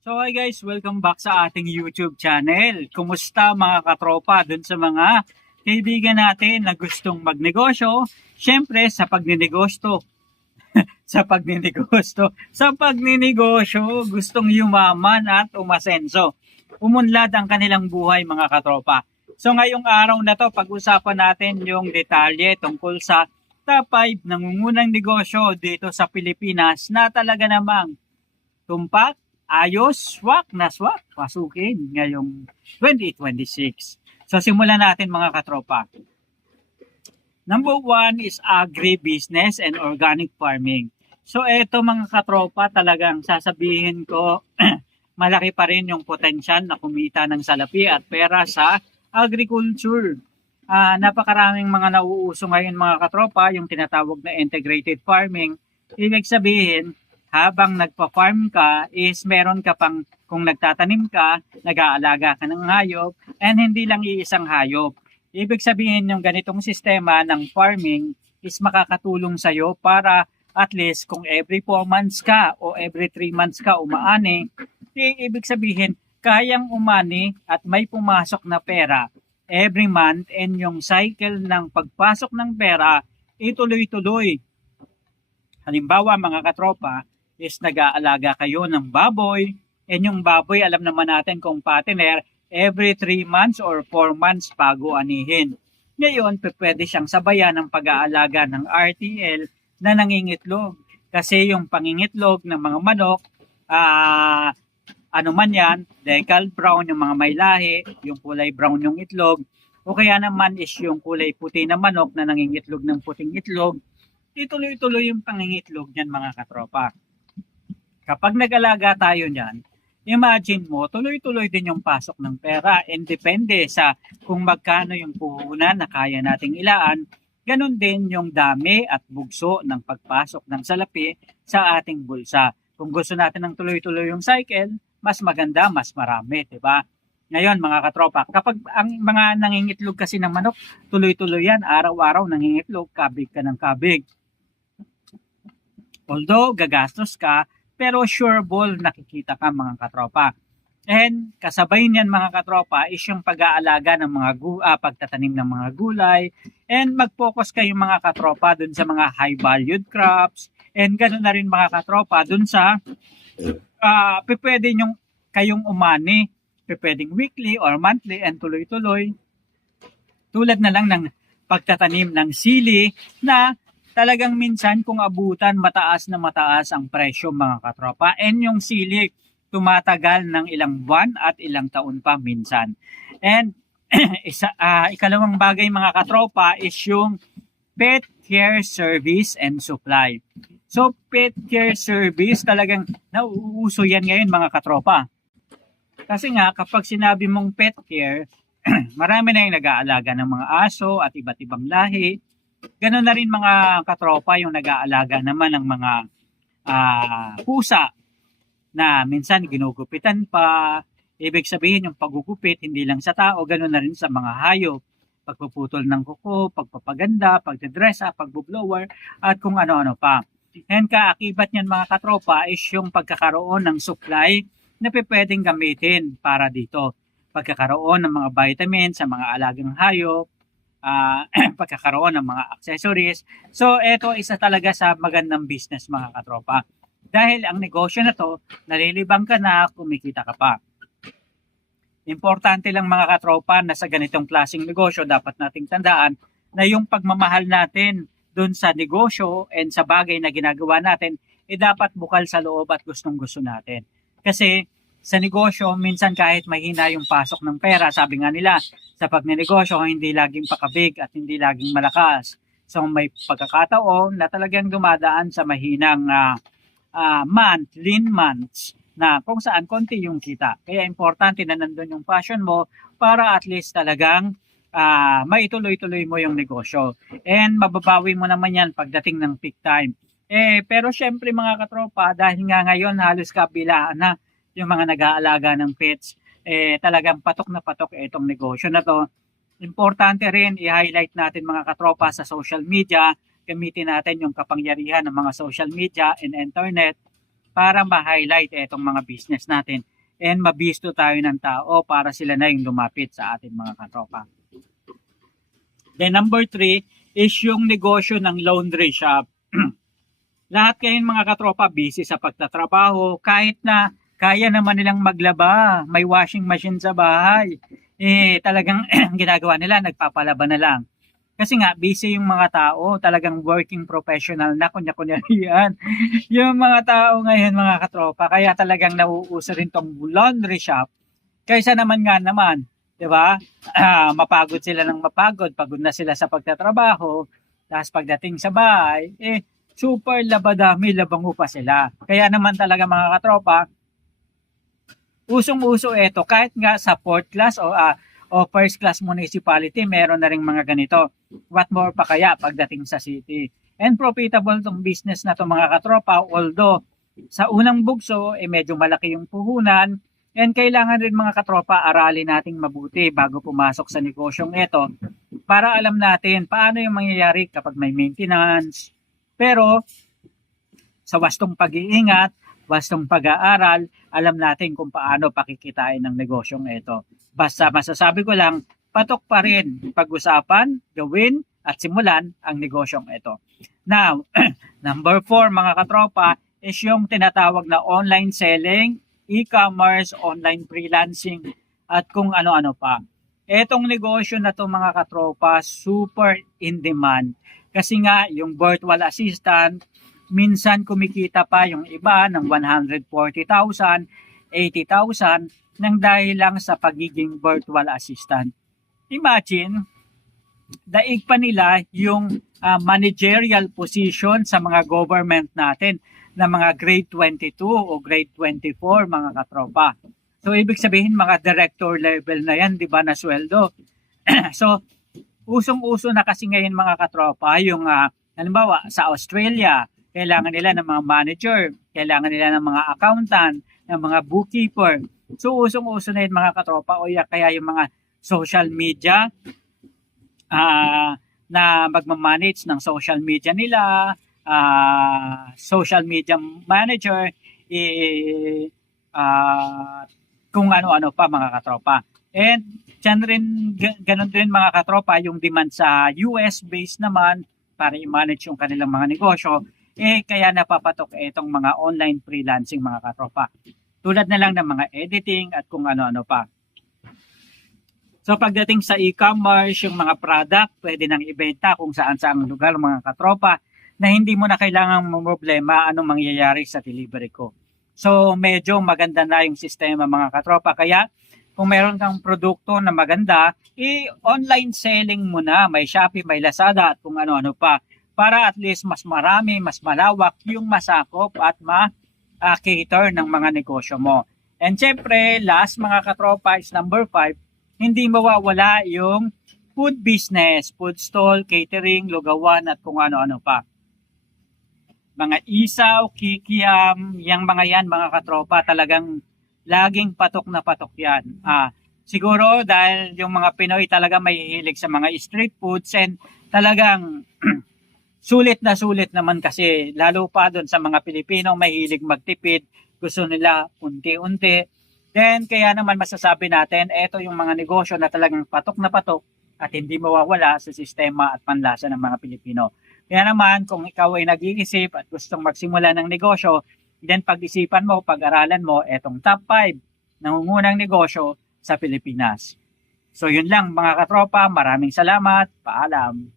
So hi guys, welcome back sa ating YouTube channel. Kumusta mga katropa dun sa mga kaibigan natin na gustong magnegosyo? Siyempre sa pagninegosyo, sa pagninegosyo, gustong yumaman at umasenso. Umunlad ang kanilang buhay mga katropa. So ngayong araw na to, pag-usapan natin yung detalye tungkol sa top 5 nangungunang negosyo dito sa Pilipinas na talaga namang tumpak, ayos, swak na swak, pasukin ngayong 2026. So simulan natin mga katropa. Number 1 is agribusiness and organic farming. So eto mga katropa, talagang sasabihin ko malaki pa rin yung potensyal na kumita ng salapi at pera sa agriculture. Napakaraming mga nauuso ngayon mga katropa, yung tinatawag na integrated farming. Ibig sabihin, habang nagpa-farm ka is meron ka pang, kung nagtatanim ka, nag-aalaga ka ng hayop, and hindi lang iisang hayop. Ibig sabihin yung ganitong sistema ng farming is makakatulong sa'yo para at least kung every 4 months ka o every 3 months ka umaani, ibig sabihin kayang umani at may pumasok na pera every month, and yung cycle ng pagpasok ng pera ituloy-tuloy. Halimbawa mga katropa, is nag-aalaga kayo ng baboy, and yung baboy alam naman natin kung partner, every 3 months or 4 months bago anihin. Ngayon, pwede siyang sabayan ng pag-aalaga ng RTL na nangingitlog. Kasi yung pangingitlog ng mga manok, ano man yan, decal brown yung mga may lahi, yung kulay brown yung itlog, o kaya naman is yung kulay puti na manok na nangingitlog ng puting itlog, ituloy-tuloy yung pangingitlog niyan mga katropa. Kapag nag-alaga tayo niyan, imagine mo, tuloy-tuloy din yung pasok ng pera, and depende sa kung magkano yung puhunan na kaya nating ilaan, ganun din yung dami at bugso ng pagpasok ng salapi sa ating bulsa. Kung gusto natin ng tuloy-tuloy yung cycle, mas maganda, mas marami, di ba? Ngayon mga katropa, kapag ang mga nangingitlog kasi ng manok, tuloy-tuloy yan, araw-araw nangingitlog, kabig ka ng kabig. Although gagastos ka, pero sure ball nakikita ka mga katropa. And kasabay niyan mga katropa is yung pag-aalaga ng mga pagtatanim ng mga gulay, and mag-focus kayo mga katropa dun sa mga high valued crops, and ganoon na rin mga katropa dun sa pwede nyong kayong umani, pwedeng weekly or monthly and tuloy-tuloy. Tulad na lang ng pagtatanim ng sili na talagang minsan kung abutan mataas na mataas ang presyo mga katropa, and yung sili tumatagal ng ilang buwan at ilang taon pa minsan. And ikalawang bagay mga katropa is yung pet care service and supply. So pet care service talagang nauuso yan ngayon mga katropa. Kasi nga kapag sinabi mong pet care, marami na yung nag-aalaga ng mga aso at iba't ibang lahi. Ganoon na rin mga katropa yung nag-aalaga naman ng mga pusa na minsan ginugupitan pa. Ibig sabihin yung paggugupit hindi lang sa tao, ganoon na rin sa mga hayop. Pagpuputol ng kuko, pagpapaganda, pagdedress up, pagbublower, at kung ano-ano pa. And kaakibat niyan mga katropa is yung pagkakaroon ng supply na pwedeng gamitin para dito. Pagkakaroon ng mga vitamins sa mga alagang hayop, pagkakaroon ng mga accessories. So, ito isa talaga sa magandang business mga katropa. Dahil ang negosyo na to, nalilibang ka na, kumikita ka pa. Importante lang mga katropa na sa ganitong klaseng negosyo, dapat nating tandaan na yung pagmamahal natin dun sa negosyo and sa bagay na ginagawa natin, dapat bukal sa loob at gustong-gusto natin. Kasi sa negosyo, minsan kahit mahina yung pasok ng pera, sabi nga nila, sa pagnenegosyo, hindi laging pakabig at hindi laging malakas. So may pagkakataon na talagang dumadaan sa mahinang lean months, na kung saan konti yung kita. Kaya importante na nandun yung passion mo para at least talagang maituloy-tuloy mo yung negosyo. And mababawi mo naman yan pagdating ng peak time. Pero syempre mga katropa, dahil nga ngayon halos kabilaan na yung mga nag-aalaga ng pets, talagang patok na patok itong negosyo na to. Importante rin i-highlight natin mga katropa sa social media, gamitin natin yung kapangyarihan ng mga social media and internet para ma-highlight itong mga business natin and mabisto tayo ng tao para sila na yung lumapit sa ating mga katropa. Then number 3 is yung negosyo ng laundry shop. Lahat kayong mga katropa busy sa pagtatrabaho, kahit na kaya naman nilang maglaba, may washing machine sa bahay, talagang ginagawa nila, nagpapalaba na lang. Kasi nga, busy yung mga tao, talagang working professional na, kunya-kunyarian. Yung mga tao ngayon, mga katropa, kaya talagang nauuso rin tong laundry shop. Kaysa naman, di ba? Mapagod sila ng mapagod, pagod na sila sa pagtatrabaho, tapos pagdating sa bahay, super labadami, labango pa sila. Kaya naman talaga mga katropa, usong-uso ito, kahit nga sa 4th class o first class municipality, meron na rin mga ganito. What more pa kaya pagdating sa city? And profitable tong business na to mga katropa, although sa unang bugso, medyo malaki yung puhunan, and kailangan rin mga katropa, aralin nating mabuti bago pumasok sa negosyong ito para alam natin paano yung mangyayari kapag may maintenance. Pero sa wastong pag-iingat, wastong pag-aaral, alam natin kung paano pakikitain ng negosyong ito. Basta masasabi ko lang, patok pa rin pag-usapan, gawin, at simulan ang negosyong ito. Now, number 4 mga katropa is yung tinatawag na online selling, e-commerce, online freelancing, at kung ano-ano pa. Etong negosyo na to mga katropa, super in demand. Kasi nga, yung virtual assistant, minsan kumikita pa yung iba ng 140,000, 80,000 nang dahil lang sa pagiging virtual assistant. Imagine, daig pa nila yung managerial position sa mga government natin na mga grade 22 o grade 24 mga katropa. So, ibig sabihin mga director level na yan, di ba, na sweldo. So, usong-uso na kasi ngayon mga katropa, yung halimbawa sa Australia, kailangan nila ng mga manager, kailangan nila ng mga accountant, ng mga bookkeeper. So, usong-uso na yun mga katropa, o kaya yung mga social media, na magmamanage ng social media nila, social media manager, kung ano-ano pa mga katropa. And dyan rin, ganun din mga katropa, yung demand sa US based naman para i-manage yung kanilang mga negosyo, kaya napapatok itong mga online freelancing mga katropa. Tulad na lang ng mga editing at kung ano-ano pa. So pagdating sa e-commerce, yung mga product, pwede nang ibenta kung saan-saang lugar mga katropa na hindi mo na kailangang problema anong mangyayari sa delivery ko. So medyo maganda na yung sistema mga katropa. Kaya kung meron kang produkto na maganda, online selling mo na. May Shopee, may Lazada at kung ano-ano pa. Para at least mas marami, mas malawak yung masakop at ma-cater ng mga negosyo mo. And syempre, last mga katropa is number 5, hindi mawawala yung food business, food stall, catering, lugawan at kung ano-ano pa. Mga isaw, kikiam, yung mga yan mga katropa talagang laging patok na patok yan. Siguro dahil yung mga Pinoy talaga may hilig sa mga street foods and talagang sulit naman kasi lalo pa doon sa mga Pilipino mahilig magtipid, gusto nila unti-unti. Then kaya naman masasabi natin, ito yung mga negosyo na talagang patok na patok at hindi mawawala sa sistema at panlasa ng mga Pilipino. Kaya naman kung ikaw ay nag-iisip at gustong magsimula ng negosyo, then pag-isipan mo, pag-aralan mo etong top 5 nangungunang negosyo sa Pilipinas. So yun lang mga katropa, maraming salamat, paalam.